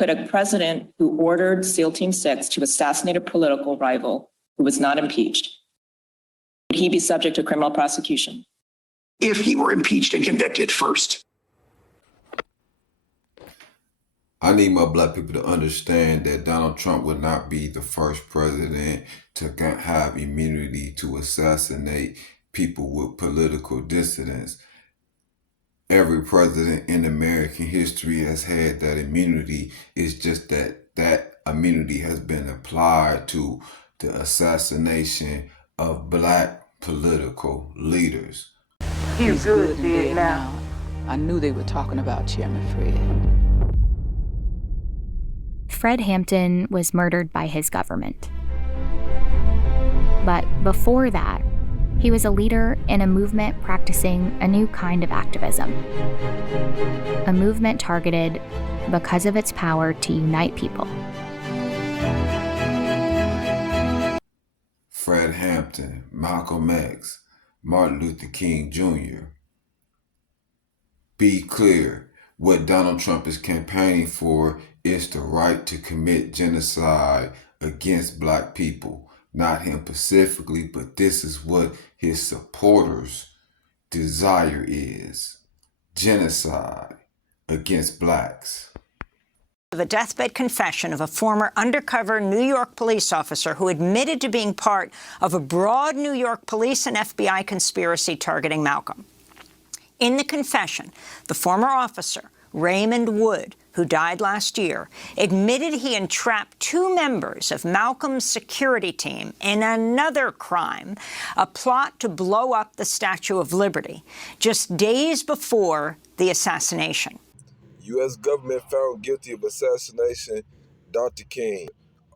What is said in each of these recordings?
Could a president who ordered SEAL Team 6 to assassinate a political rival who was not impeached, would he be subject to criminal prosecution? If he were impeached and convicted first. I need my black people to understand that Donald Trump would not be the first president to have immunity to assassinate people with political dissidence. Every president in American history has had that immunity. It's just that that immunity has been applied to the assassination of black political leaders. He's good dead now. I knew they were talking about Chairman Fred. Fred Hampton was murdered by his government. But before that, he was a leader in a movement practicing a new kind of activism. A movement targeted because of its power to unite people. Fred Hampton, Malcolm X, Martin Luther King Jr. Be clear, what Donald Trump is campaigning for is the right to commit genocide against black people. Not him specifically, but this is what his supporters' desire is. Genocide against blacks. The deathbed confession of a former undercover New York police officer who admitted to being part of a broad New York police and FBI conspiracy targeting Malcolm. In the confession, the former officer, Raymond Wood, who died last year, admitted he entrapped two members of Malcolm's security team in another crime, a plot to blow up the Statue of Liberty, just days before the assassination. U.S. government found guilty of assassination Dr. King.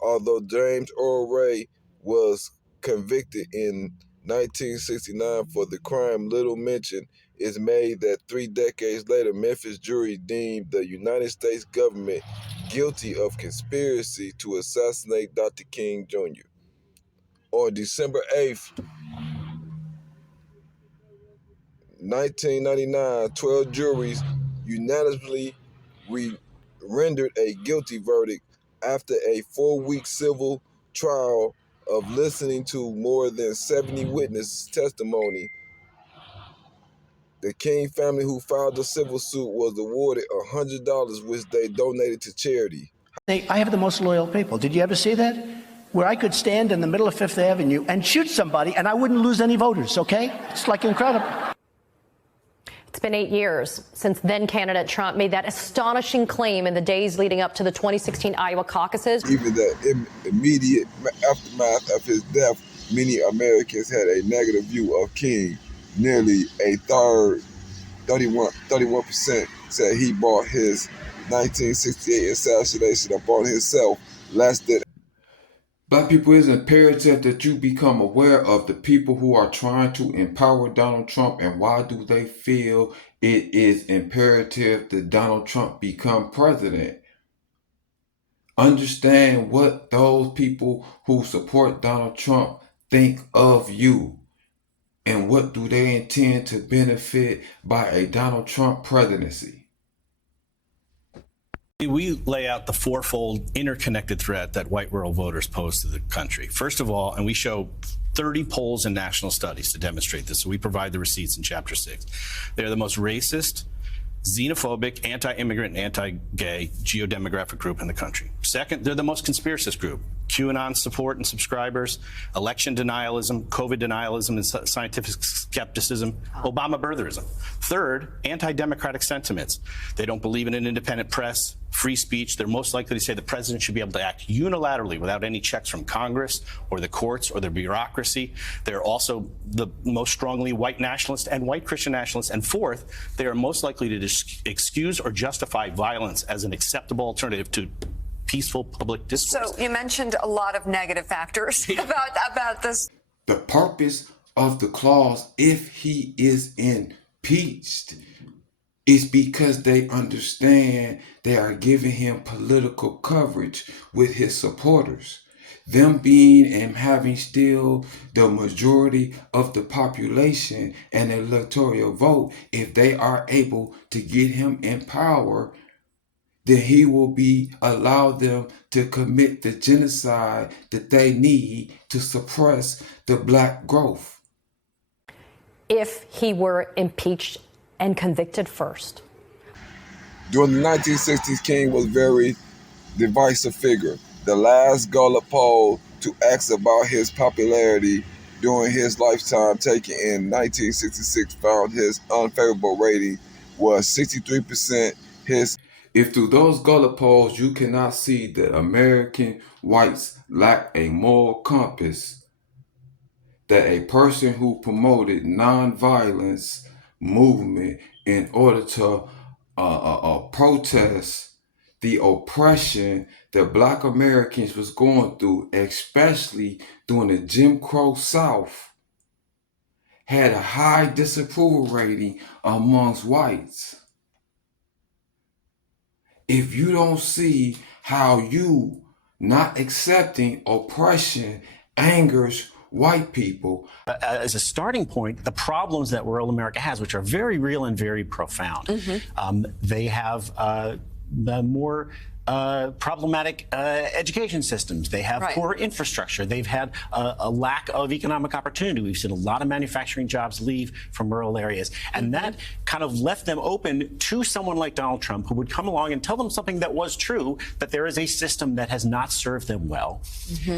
Although James Earl Ray was convicted in 1969 for the crime, little mention is made that 3 decades later, Memphis jury deemed the United States government guilty of conspiracy to assassinate Dr. King Jr. On December 8th, 1999, 12 juries unanimously rendered a guilty verdict after a 4-week civil trial of listening to more than 70 witness testimony. The King family, who filed the civil suit, was awarded $100, which they donated to charity. I have the most loyal people. Did you ever see that? Where I could stand in the middle of Fifth Avenue and shoot somebody and I wouldn't lose any voters, okay? It's like incredible. It's been 8 years since then-candidate Trump made that astonishing claim in the days leading up to the 2016 Iowa caucuses. Even the immediate aftermath of his death, many Americans had a negative view of King. Nearly a third, 31%, said he brought his 1968 assassination upon himself less than. Black people, it's imperative that you become aware of the people who are trying to empower Donald Trump and why do they feel it is imperative that Donald Trump become president. Understand what those people who support Donald Trump think of you. And what do they intend to benefit by a Donald Trump presidency? We lay out the fourfold interconnected threat that white rural voters pose to the country. First of all, and we show 30 polls and national studies to demonstrate this, so we provide the receipts in Chapter 6. They're the most racist, xenophobic, anti-immigrant, and anti-gay geodemographic group in the country. Second, they're the most conspiracist group. QAnon support and subscribers, election denialism, COVID denialism and scientific skepticism, Obama birtherism. Third, anti-democratic sentiments. They don't believe in an independent press, free speech. They're most likely to say the president should be able to act unilaterally without any checks from Congress or the courts or the bureaucracy. They're also the most strongly white nationalist and white Christian nationalists. And fourth, they are most likely to excuse or justify violence as an acceptable alternative to peaceful public discourse. So you mentioned a lot of negative factors about this. The purpose of the clause, if he is impeached, is because they understand they are giving him political coverage with his supporters. Them being and having still the majority of the population and electoral vote, if they are able to get him in power, then he will allow them to commit the genocide that they need to suppress the black growth. If he were impeached and convicted first. During the 1960s, King was a very divisive figure. The last Gallup poll to ask about his popularity during his lifetime, taken in 1966, found his unfavorable rating was 63%. If through those Gallup polls you cannot see that American whites lack a moral compass, that a person who promoted nonviolence movement in order to protest the oppression that Black Americans was going through, especially during the Jim Crow South, had a high disapproval rating amongst whites. If you don't see how you not accepting oppression angers white people. As a starting point, the problems that rural America has, which are very real and very profound, they have the more problematic education systems. They have poor infrastructure. They've had a lack of economic opportunity. We've seen a lot of manufacturing jobs leave from rural areas. And that kind of left them open to someone like Donald Trump, who would come along and tell them something that was true, that there is a system that has not served them well.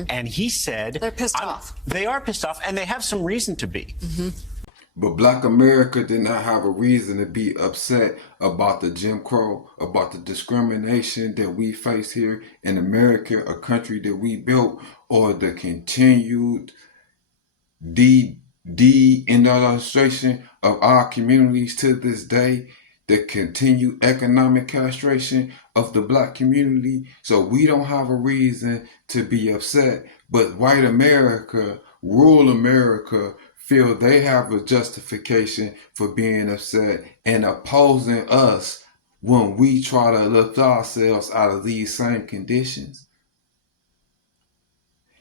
And he said... They're pissed off. They are pissed off, and they have some reason to be. But Black America did not have a reason to be upset about the Jim Crow, about the discrimination that we face here in America, a country that we built, or the continued de-industrialization of our communities to this day, the continued economic castration of the Black community. So we don't have a reason to be upset, but white America, rural America, feel they have a justification for being upset and opposing us when we try to lift ourselves out of these same conditions.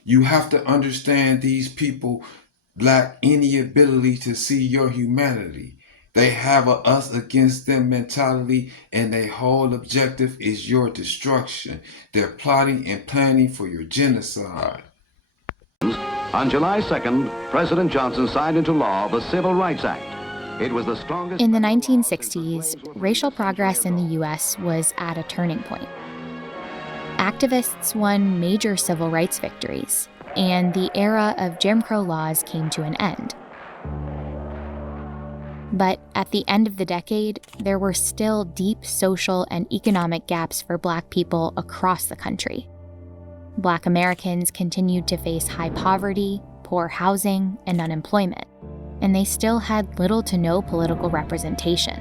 You have to understand these people lack any ability to see your humanity. They have a us against them mentality, and their whole objective is your destruction. They're plotting and planning for your genocide. On July 2nd, President Johnson signed into law the Civil Rights Act. It was the strongest... In the 1960s, racial progress in the U.S. was at a turning point. Activists won major civil rights victories, and the era of Jim Crow laws came to an end. But at the end of the decade, there were still deep social and economic gaps for Black people across the country. Black Americans continued to face high poverty, poor housing, and unemployment, and they still had little to no political representation.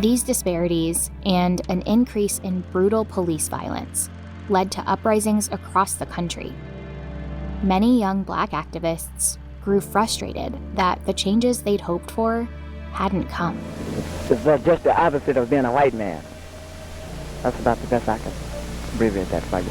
These disparities and an increase in brutal police violence led to uprisings across the country. Many young Black activists grew frustrated that the changes they'd hoped for hadn't come. It's just the opposite of being a white man. That's about the best I can abbreviate that for you.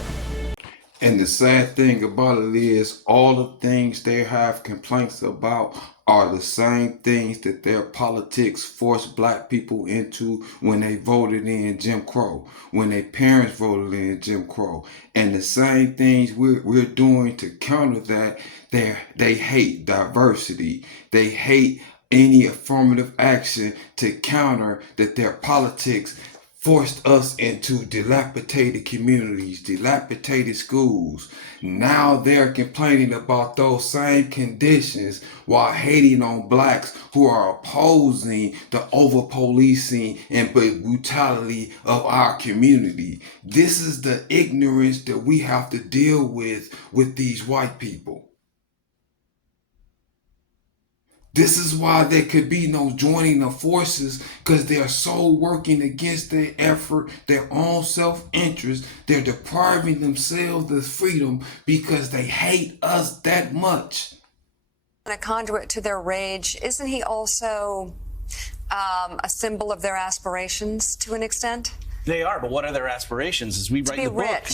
And the sad thing about it is all the things they have complaints about are the same things that their politics forced Black people into when they voted in Jim Crow, when their parents voted in Jim Crow. And the same things we're doing to counter that, they hate diversity. They hate any affirmative action to counter that their politics forced us into dilapidated communities, dilapidated schools. Now they're complaining about those same conditions while hating on Blacks who are opposing the over-policing and brutality of our community. This is the ignorance that we have to deal with these white people. This is why there could be no joining of forces, because they're so working against their effort, their own self-interest. They're depriving themselves of freedom because they hate us that much. A conduit to their rage, isn't he also a symbol of their aspirations to an extent? They are, but what are their aspirations? As we write the book,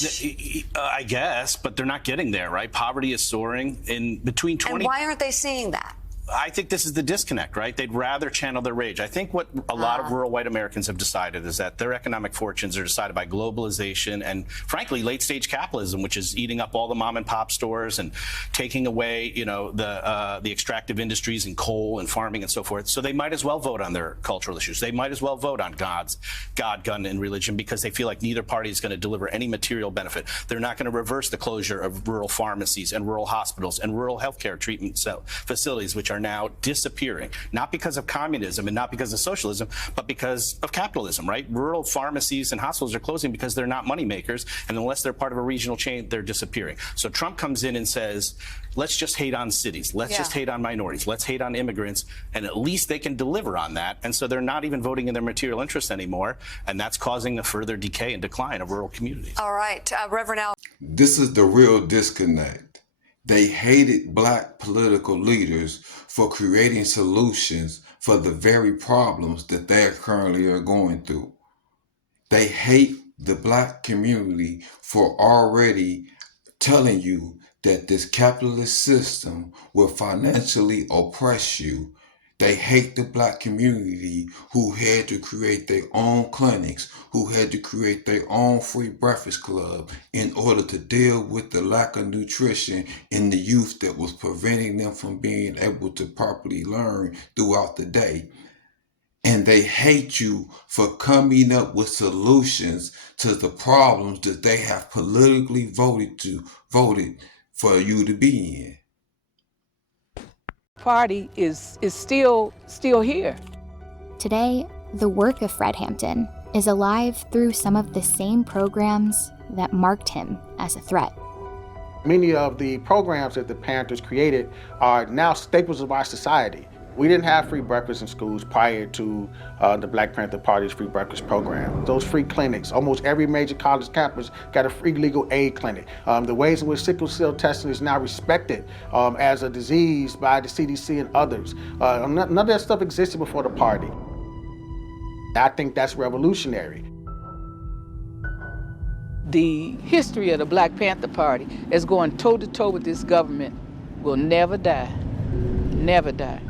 I guess, but they're not getting there, right? Poverty is soaring in between 20... And why aren't they seeing that? I think this is the disconnect, right? They'd rather channel their rage. I think what a lot of rural white Americans have decided is that their economic fortunes are decided by globalization and, frankly, late-stage capitalism, which is eating up all the mom-and-pop stores and taking away, you know, the extractive industries and coal and farming and so forth. So they might as well vote on their cultural issues. They might as well vote on God, gun, and religion because they feel like neither party is going to deliver any material benefit. They're not going to reverse the closure of rural pharmacies and rural hospitals and rural healthcare treatment facilities, which are now disappearing, not because of communism and not because of socialism, but because of capitalism, right? Rural pharmacies and hospitals are closing because they're not money makers, and unless they're part of a regional chain, they're disappearing. So Trump comes in and says, let's just hate on cities. Let's just hate on minorities. Let's hate on immigrants. And at least they can deliver on that. And so they're not even voting in their material interests anymore. And that's causing a further decay and decline of rural communities. All right, Reverend Al. This is the real disconnect. They hated black political leaders for creating solutions for the very problems that they currently are going through. They hate the black community for already telling you that this capitalist system will financially oppress you. They hate the black community who had to create their own clinics, who had to create their own free breakfast club in order to deal with the lack of nutrition in the youth that was preventing them from being able to properly learn throughout the day. And they hate you for coming up with solutions to the problems that they have politically voted for you to be in. Party is still here. Today, the work of Fred Hampton is alive through some of the same programs that marked him as a threat. Many of the programs that the Panthers created are now staples of our society. We didn't have free breakfast in schools prior to the Black Panther Party's free breakfast program. Those free clinics, almost every major college campus got a free legal aid clinic. The ways in which sickle cell testing is now respected as a disease by the CDC and others. None of that stuff existed before the party. I think that's revolutionary. The history of the Black Panther Party is going toe-to-toe with this government will never die. Never die.